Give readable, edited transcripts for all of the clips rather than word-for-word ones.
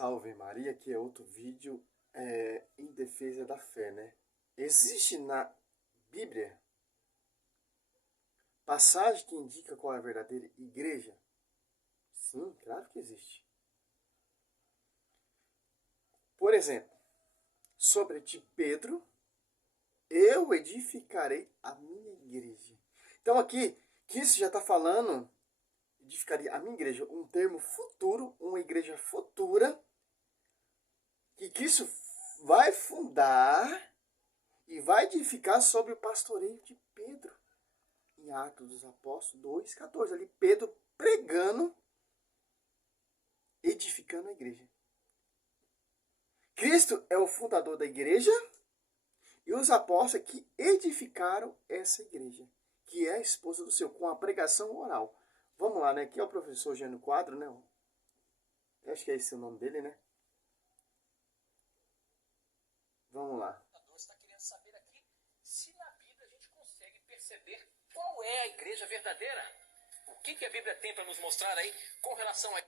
Salve Maria, que é outro vídeo em defesa da fé, né? Existe na Bíblia passagem que indica qual é a verdadeira igreja? Sim, claro que existe. Por exemplo, sobre ti, Pedro, eu edificarei a minha igreja. Então aqui, que isso já está falando, edificaria a minha igreja, um termo futuro, uma igreja futura, que Cristo vai fundar e vai edificar sobre o pastoreio de Pedro. Em Atos dos Apóstolos 2,14. Ali Pedro pregando, edificando a igreja. Cristo é o fundador da igreja e os apóstolos que edificaram essa igreja, que é a esposa do Senhor, com a pregação oral. Vamos lá, né? Aqui é o professor Gênio Quadro, né? Eu acho que é esse o nome dele, né? Vamos lá. Está querendo saber aqui se na Bíblia a gente consegue perceber qual é a igreja verdadeira. O que a Bíblia tem para nos mostrar aí com relação a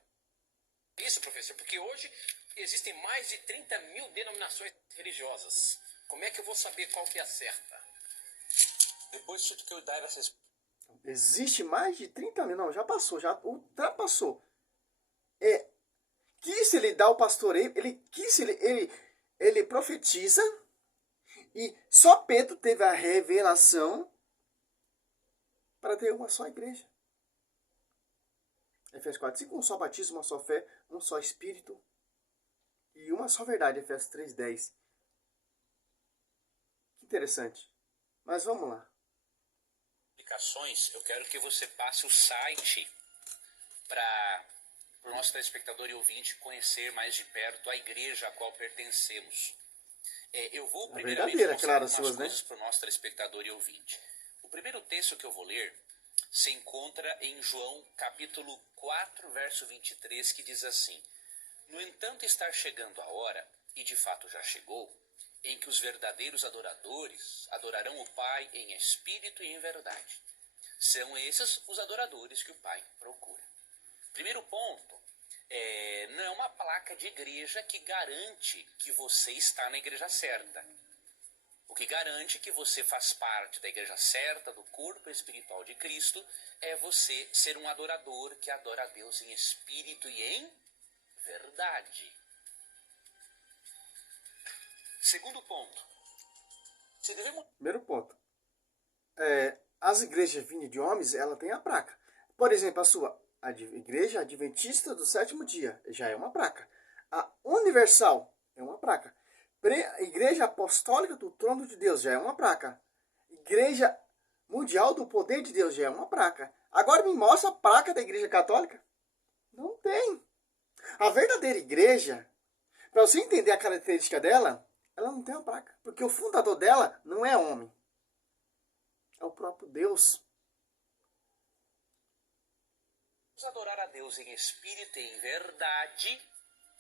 isso, professor? Porque hoje existem mais de 30 mil denominações religiosas. Como é que eu vou saber qual que é a certa? Depois que eu dar essas... Existe mais de 30 mil. Não, já passou, já ultrapassou. Quis ele dar o pastoreio, ele profetiza, e só Pedro teve a revelação para ter uma só igreja. Efésios 4:5, um só batismo, uma só fé, um só espírito e uma só verdade. Efésios 3:10. Que interessante. Mas vamos lá. Eu quero que você passe o site para o nosso telespectador e ouvinte conhecer mais de perto a igreja a qual pertencemos. Eu vou primeiramente mostrar algumas coisas para o nosso telespectador e ouvinte. O primeiro texto que eu vou ler se encontra em João capítulo 4, verso 23, que diz assim: No entanto, está chegando a hora, e de fato já chegou, em que os verdadeiros adoradores adorarão o Pai em espírito e em verdade. São esses os adoradores que o Pai procura. Primeiro ponto, não é uma placa de igreja que garante que você está na igreja certa. O que garante que você faz parte da igreja certa, do corpo espiritual de Cristo, é você ser um adorador que adora a Deus em espírito e em verdade. Segundo ponto. Primeiro ponto. As igrejas vindas de homens, ela tem a placa. Por exemplo, a sua igreja adventista do sétimo dia já é uma placa. A universal é uma placa. Igreja apostólica do trono de Deus já é uma placa. Igreja mundial do poder de Deus já é uma placa. Agora me mostra a placa da igreja católica. Não tem. A verdadeira igreja, para você entender a característica dela, ela não tem uma placa. Porque o fundador dela não é homem. É o próprio Deus. Adorar a Deus em espírito e em verdade,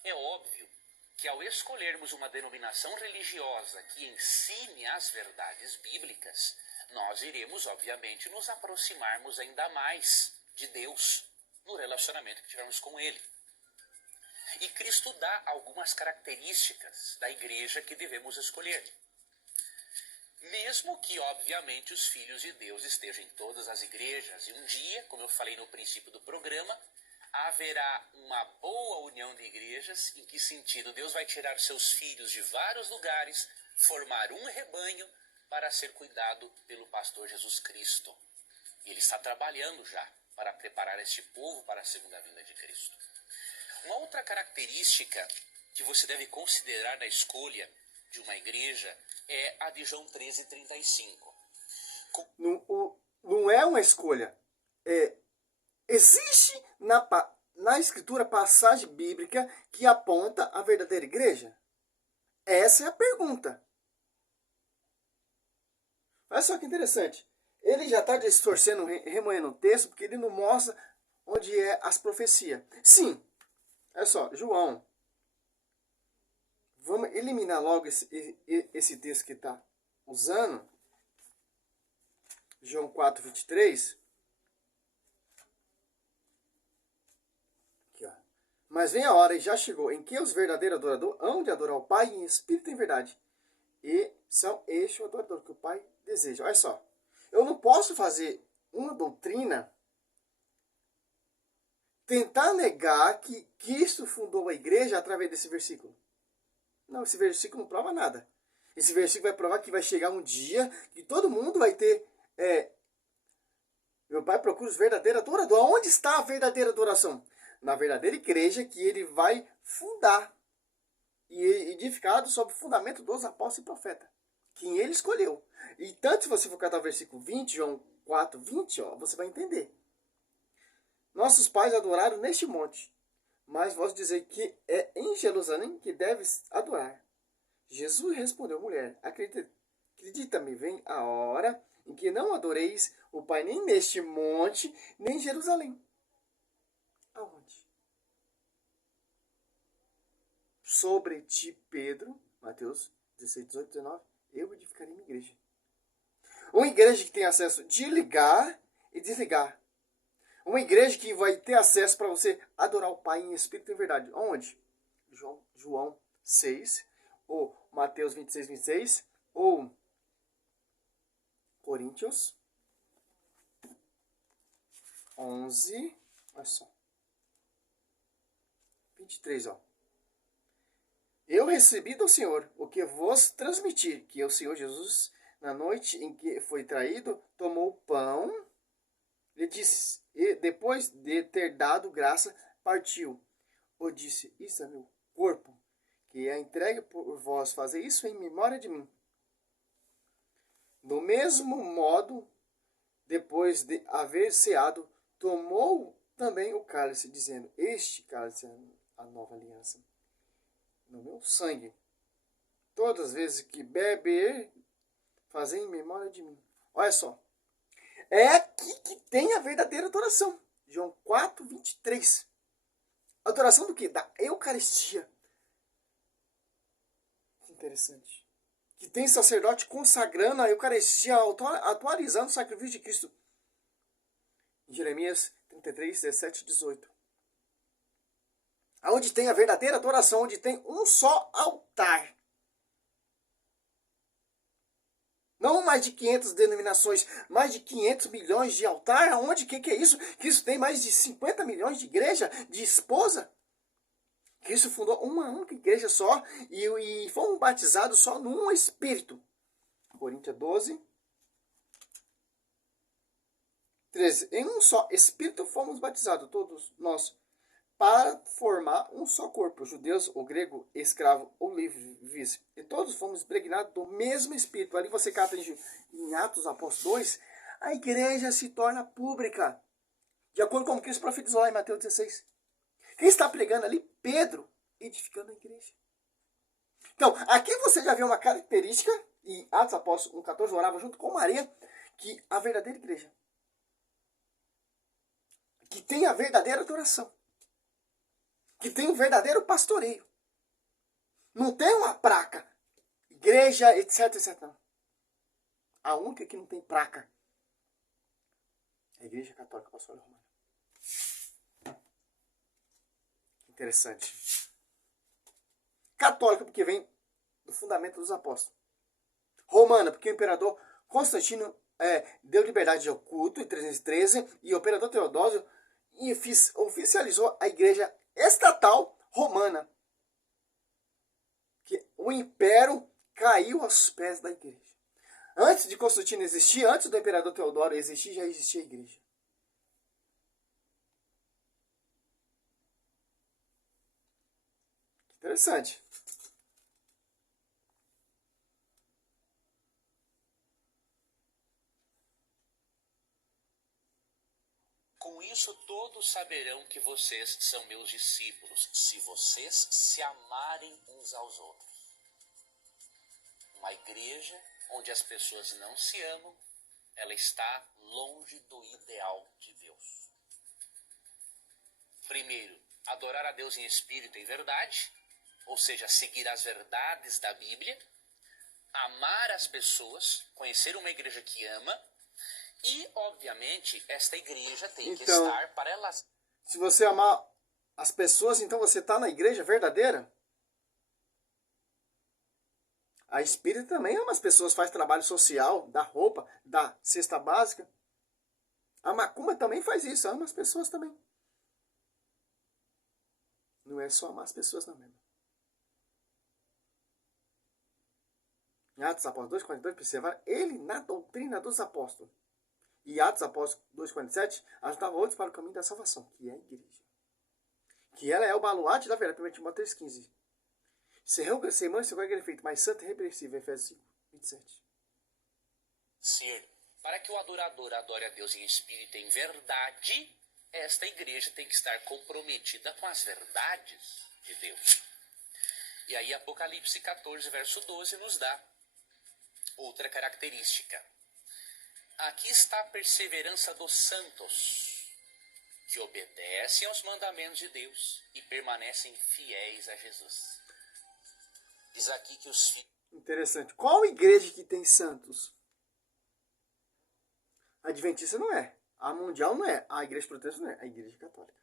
é óbvio que ao escolhermos uma denominação religiosa que ensine as verdades bíblicas, nós iremos, obviamente, nos aproximarmos ainda mais de Deus no relacionamento que tivermos com Ele. E Cristo dá algumas características da igreja que devemos escolher. Mesmo que, obviamente, os filhos de Deus estejam em todas as igrejas, e um dia, como eu falei no princípio do programa, haverá uma boa união de igrejas. Em que sentido? Deus vai tirar seus filhos de vários lugares, formar um rebanho para ser cuidado pelo pastor Jesus Cristo. E Ele está trabalhando já para preparar este povo para a segunda vinda de Cristo. Uma outra característica que você deve considerar na escolha de uma igreja é a de João 13:35. Não é uma escolha. Existe na escritura passagem bíblica que aponta a verdadeira igreja? Essa é a pergunta. Olha só que interessante. Ele já está distorcendo, remoendo o texto, porque ele não mostra onde é as profecias. Sim, olha só, João. Vamos eliminar logo esse texto que está usando. João 4:23. Aqui, ó. Mas vem a hora, e já chegou, em que os verdadeiros adoradores hão de adorar o Pai em espírito e em verdade. E são estes o adorador que o Pai deseja. Olha só, eu não posso fazer uma doutrina tentar negar que Cristo fundou a igreja através desse versículo. Não, esse versículo não prova nada. Esse versículo vai provar que vai chegar um dia que todo mundo vai ter... meu Pai procura os verdadeiros adoradores. Onde está a verdadeira adoração? Na verdadeira igreja que ele vai fundar. E edificado sobre o fundamento dos apóstolos e profetas. Quem ele escolheu. E tanto se você for catar o versículo 20, João 4, 20, você vai entender. Nossos pais adoraram neste monte, mas vos dizer que é em Jerusalém que deves adorar. Jesus respondeu, mulher, acredita-me, vem a hora em que não adoreis o Pai nem neste monte, nem em Jerusalém. Aonde? Sobre ti, Pedro, Mateus 16, 18, 19, eu edificarei minha igreja. Uma igreja que tem acesso de ligar e desligar. Uma igreja que vai ter acesso para você adorar o Pai em espírito e em verdade. Onde? João 6, ou Mateus 26, 26, ou Coríntios 11, olha só, 23, Eu recebi do Senhor o que vos transmitir, que o Senhor Jesus, na noite em que foi traído, tomou o pão, lhe disse, e depois de ter dado graça, partiu. Ou disse, isso é meu corpo, que é entregue por vós, fazer isso em memória de mim. Do mesmo modo, depois de haver ceado, tomou também o cálice, dizendo, este cálice é a nova aliança, no meu sangue. Todas as vezes que beber, fazer em memória de mim. Olha só. É aqui que tem a verdadeira adoração. João 4, 23. Adoração do quê? Da Eucaristia. Que interessante. Que tem sacerdote consagrando a Eucaristia, atualizando o sacrifício de Cristo. Em Jeremias 33, 17 e 18. Onde tem a verdadeira adoração, onde tem um só altar. Não mais de 500 denominações, mais de 500 milhões de altar. Onde? Que é isso? Que isso tem mais de 50 milhões de igreja, de esposa. Que isso fundou uma única igreja só e fomos batizados só num espírito. Coríntios 12, 13. Em um só espírito fomos batizados, todos nós, para formar um só corpo, judeus, ou grego, escravo ou livres. E todos fomos impregnados do mesmo Espírito. Ali você cata em Atos Apóstolos 2, a igreja se torna pública. De acordo com o que Cristo profetizou lá em Mateus 16. Quem está pregando ali? Pedro, edificando a igreja. Então, aqui você já vê uma característica, e Atos Apóstolos 1,14 orava junto com Maria, que a verdadeira igreja, que tem a verdadeira adoração, que tem o verdadeiro pastoreio. Não tem uma placa, igreja, etc, etc. Não. A única que não tem placa é a Igreja Católica Apostólica Romana. Interessante. Católica porque vem do fundamento dos apóstolos. Romana porque o imperador Constantino deu liberdade ao culto em 313 e o imperador Teodósio oficializou a igreja estatal romana. Que o império caiu aos pés da igreja. Antes de Constantino existir, antes do imperador Teodoro existir, já existia a igreja. Interessante. Com isso todos saberão que vocês são meus discípulos, se vocês se amarem uns aos outros. Uma igreja onde as pessoas não se amam, ela está longe do ideal de Deus. Primeiro, adorar a Deus em espírito e em verdade, ou seja, seguir as verdades da Bíblia, amar as pessoas, conhecer uma igreja que ama, e, obviamente, esta igreja tem que estar para elas. Se você amar as pessoas, então você está na igreja verdadeira? A espírita também ama as pessoas, faz trabalho social, dá roupa, dá cesta básica. A macumba também faz isso, ama as pessoas também. Não é só amar as pessoas, não mesmo. Em Atos Apóstolos 2,42, observar ele na doutrina dos apóstolos. E Atos Apóstolos 2,47 ajudava outros para o caminho da salvação, que é a igreja. Que ela é o baluarte da verdade, 1 Timóteo 3,15. Ser irmão e ser qualquer efeito, mais santo e repreensível, Efésios 5,27. Ser. Para que o adorador adore a Deus em espírito e em verdade, esta igreja tem que estar comprometida com as verdades de Deus. E aí Apocalipse 14, verso 12, nos dá outra característica. Aqui está a perseverança dos santos, que obedecem aos mandamentos de Deus e permanecem fiéis a Jesus. Diz aqui que os filhos... Interessante. Qual igreja que tem santos? A adventista não é. A mundial não é. A igreja protestante não é. A igreja católica.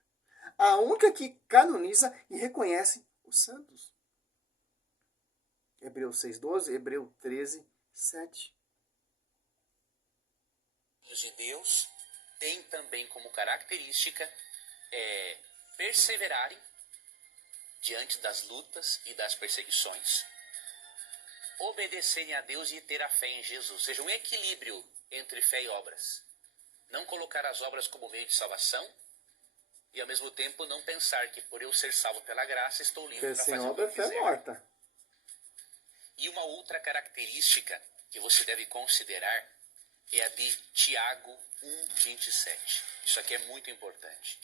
A única que canoniza e reconhece os santos. Hebreus 6,12, Hebreu 13,7. De Deus tem também como característica perseverarem diante das lutas e das perseguições, obedecerem a Deus e ter a fé em Jesus, ou seja, um equilíbrio entre fé e obras. Não colocar as obras como meio de salvação e ao mesmo tempo não pensar que por eu ser salvo pela graça estou livre para fazer o que eu quiser. Fé morta. E uma outra característica que você deve considerar é a de Tiago 1,27. Isso aqui é muito importante.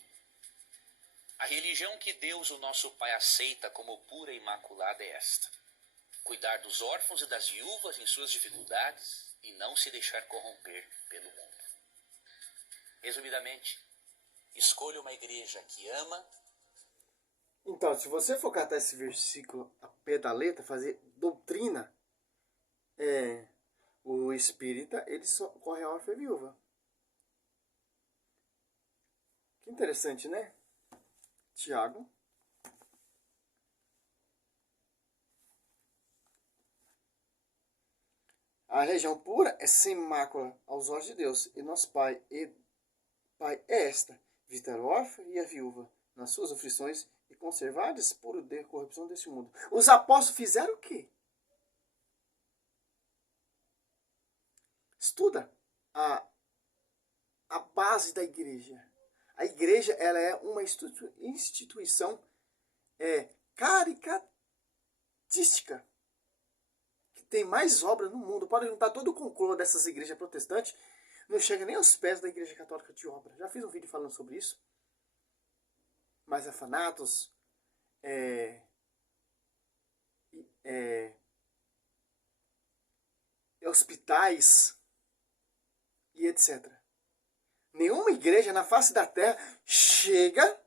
A religião que Deus, o nosso Pai, aceita como pura e imaculada é esta: cuidar dos órfãos e das viúvas em suas dificuldades e não se deixar corromper pelo mundo. Resumidamente, escolha uma igreja que ama. Então, se você for catar esse versículo a pé da letra, fazer doutrina, o espírita, ele socorre a órfã e viúva. Que interessante, né? Tiago. A religião pura é sem mácula aos olhos de Deus. E nosso Pai é esta: visitar o órfão e a viúva nas suas aflições e conservar-lhes puro de corrupção deste mundo. Os apóstolos fizeram o quê? Estuda a base da igreja. A igreja, ela é uma instituição caricatística, que tem mais obra no mundo. Pode juntar todo o conclô dessas igrejas protestantes, não chega nem aos pés da igreja católica de obra. Já fiz um vídeo falando sobre isso. Mais orfanatos, hospitais e etc. Nenhuma igreja na face da terra chega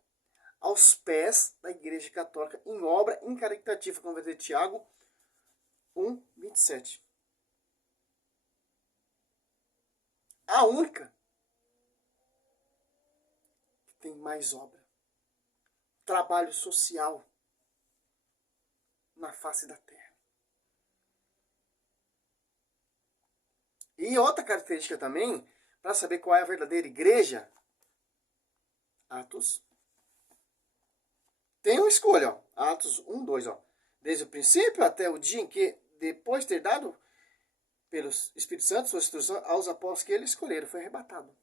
aos pés da igreja católica em obra incaritativa, como vai dizer Tiago 1,27. A única que tem mais obra. Trabalho social na face da terra. E outra característica também, para saber qual é a verdadeira igreja, Atos. Tem uma escolha, ó. Atos 1, 2, ó. Desde o princípio até o dia em que, depois de ter dado pelo Espírito Santo sua instrução aos apóstolos que ele escolheram, foi arrebatado.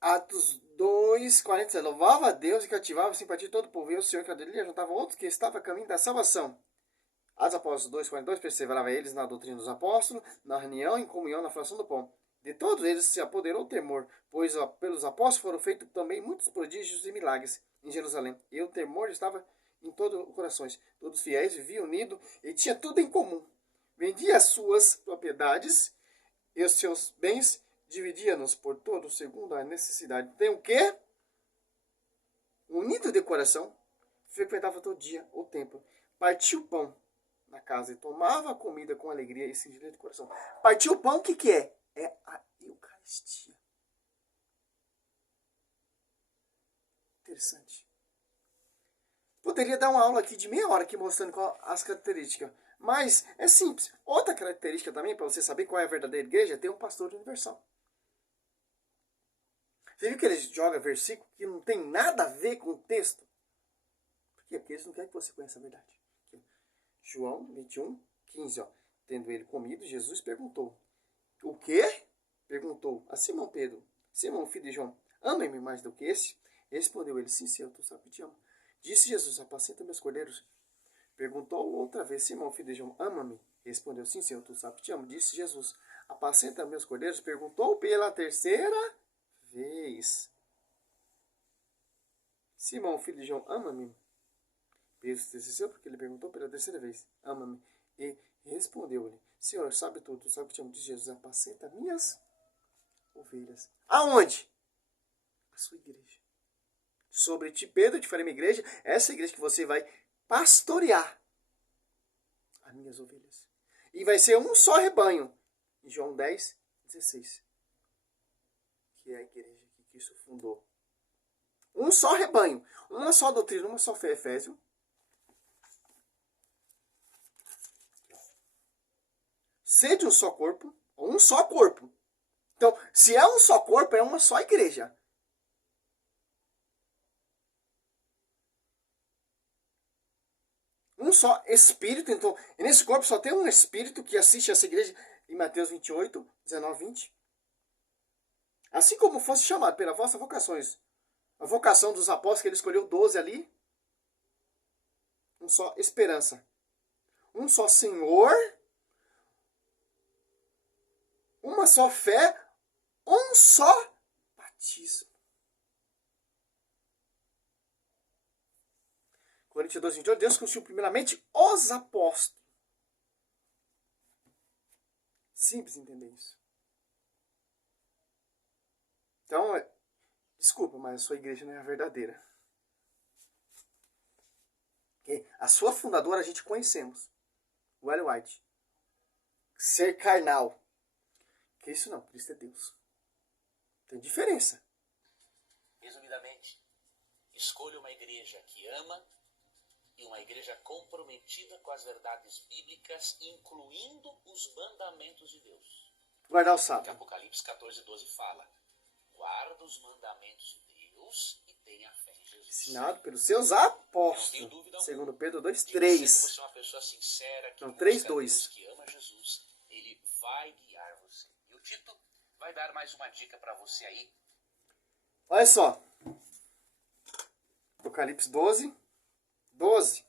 Atos 2, 47. Louvava a Deus e cativava a simpatia de todo o povo. E o Senhor, que adelia, juntava outros que estavam a caminho da salvação. Atos Apóstolos 2, 42. Perseverava eles na doutrina dos apóstolos, na reunião, em comunhão, na fração do pão. De todos eles se apoderou o temor, pois pelos apóstolos foram feitos também muitos prodígios e milagres em Jerusalém. E o temor estava em todos os corações. Todos os fiéis viviam unidos e tinha tudo em comum. Vendia as suas propriedades e os seus bens, dividia-nos por todos segundo a necessidade. Tem o quê? Unido de coração, frequentava todo dia o templo. Partia o pão na casa e tomava a comida com alegria e singela de coração. Partir o pão, o que é? É a Eucaristia. Interessante. Poderia dar uma aula aqui de meia hora aqui mostrando as características. Mas é simples. Outra característica também, para você saber qual é a verdadeira igreja, é ter um pastor universal. Você viu que eles jogam versículo que não tem nada a ver com o texto? Por quê? Porque eles não querem que você conheça a verdade. João 21, 15. Ó. Tendo ele comido, Jesus perguntou. O quê? Perguntou a Simão Pedro. Simão, filho de João, ama-me mais do que esse? Respondeu ele, sim, Senhor, tu sabe que te amo. Disse Jesus, apacenta meus cordeiros. Perguntou outra vez, Simão, filho de João, ama-me? Respondeu, sim, Senhor, tu sabe que te amo. Disse Jesus, apacenta meus cordeiros. Perguntou pela terceira vez. Simão, filho de João, ama-me? Pedro se desceu porque ele perguntou pela terceira vez, ama-me? E respondeu-lhe, Senhor, sabe tudo, tu sabe que te amo. Disse Jesus, apacenta minhas ovelhas. Aonde? A sua igreja. Sobre ti, Pedro, te farei minha igreja, essa igreja que você vai pastorear as minhas ovelhas. E vai ser um só rebanho. Em João 10, 16. Que é a igreja que Cristo fundou. Um só rebanho. Uma só doutrina, uma só fé. Efésio. Sede um só corpo. Um só corpo. Então, se é um só corpo, é uma só igreja. Um só espírito. Então, e nesse corpo só tem um espírito que assiste essa igreja em Mateus 28, 19, 20. Assim como fosse chamado pelas vossas vocações. A vocação dos apóstolos, que ele escolheu 12 ali. Um só esperança. Um só Senhor. Uma só fé. Um só batismo. Coríntios 12, 28. Deus constituiu primeiramente os apóstolos. Simples entender isso. Então, desculpa, mas a sua igreja não é a verdadeira. A sua fundadora a gente conhecemos. O Ellen White. Ser carnal. Cristo não, Cristo é Deus. Tem diferença. Resumidamente, escolha uma igreja que ama e uma igreja comprometida com as verdades bíblicas, incluindo os mandamentos de Deus. Guardar o Que sábado. Apocalipse 14, 12 fala. Guarda os mandamentos de Deus e tenha fé em Jesus. Ensinado pelos seus apóstolos. Segundo Pedro 2, 3. Se você é uma pessoa sincera, que Não, busca 3, Deus, 2. que ama Jesus, ele vai guiar você. E o Tito vai dar mais uma dica para você aí. Olha só. Apocalipse 12, 12.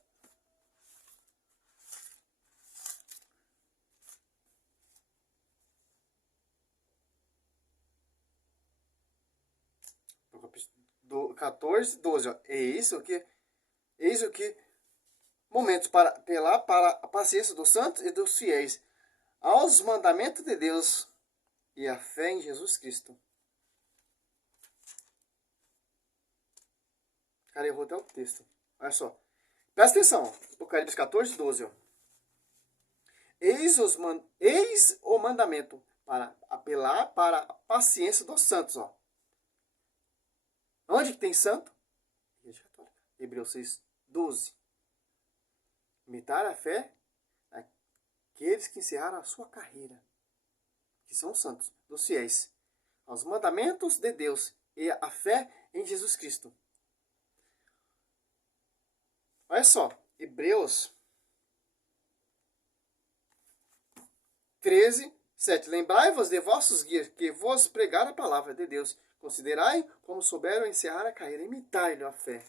Do 14, 12. Ó. Eis o que momentos para apelar para a paciência dos santos e dos fiéis aos mandamentos de Deus e a fé em Jesus Cristo. Cara, errou até o texto. Olha só. Presta atenção. Apocalipse 14, 12. Ó. Eis o mandamento para apelar para a paciência dos santos. Ó. Onde que tem santo? Igreja Católica. Hebreus 6, 12. Imitar a fé daqueles que encerraram a sua carreira, que são os santos, dos fiéis, aos mandamentos de Deus e a fé em Jesus Cristo. Olha só, Hebreus 13, 7. Lembrai-vos de vossos guias que vos pregaram a palavra de Deus. Considerai como souberam encerrar a carreira. Imitai-lhe a fé.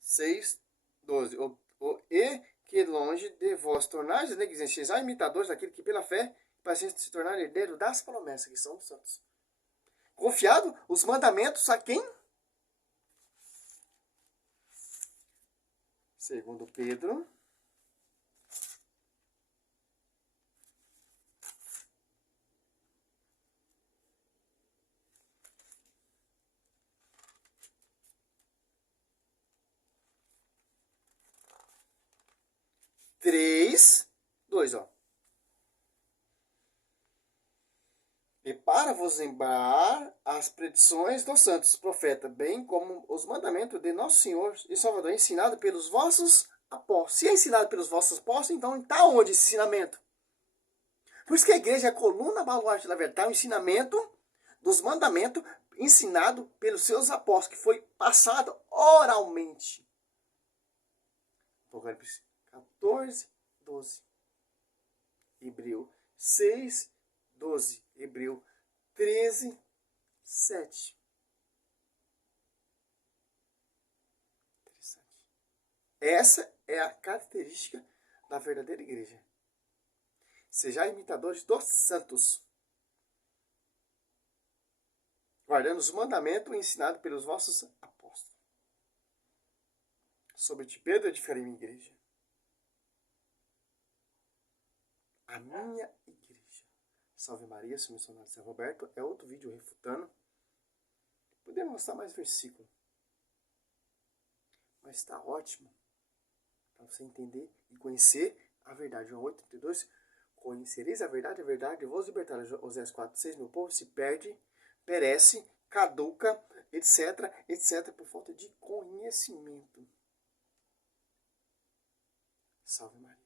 6, 12. E que longe de vós tornais negligentes, imitadores daquele que pela fé e paciência se tornaram herdeiro das promessas, que são os santos. Confiado os mandamentos a quem? Segundo Pedro. Três, 2, ó. E para vos lembrar as predições dos santos profetas, bem como os mandamentos de nosso Senhor e Salvador, ensinado pelos vossos apóstolos. Se é ensinado pelos vossos apóstolos, então está onde esse ensinamento? Por isso que a igreja é a coluna baluarte da verdade, o ensinamento dos mandamentos ensinado pelos seus apóstolos, que foi passado oralmente. Apocalipse 14, 12. Hebreu 6, 12. Hebreu 13, 7. Interessante. Essa é a característica da verdadeira igreja. Sejais imitadores dos santos, guardando os mandamentos ensinados pelos vossos apóstolos. Sobre ti, Pedro, edificarei minha igreja. A minha igreja. Salve Maria, sou missionário São Roberto. É outro vídeo refutando. Podemos mostrar mais versículo. Mas está ótimo para você entender e conhecer a verdade. João 8,32. Conhecereis a verdade vos libertará. Oséias 4,6. Meu povo se perde, perece, caduca, etc, etc, por falta de conhecimento. Salve Maria.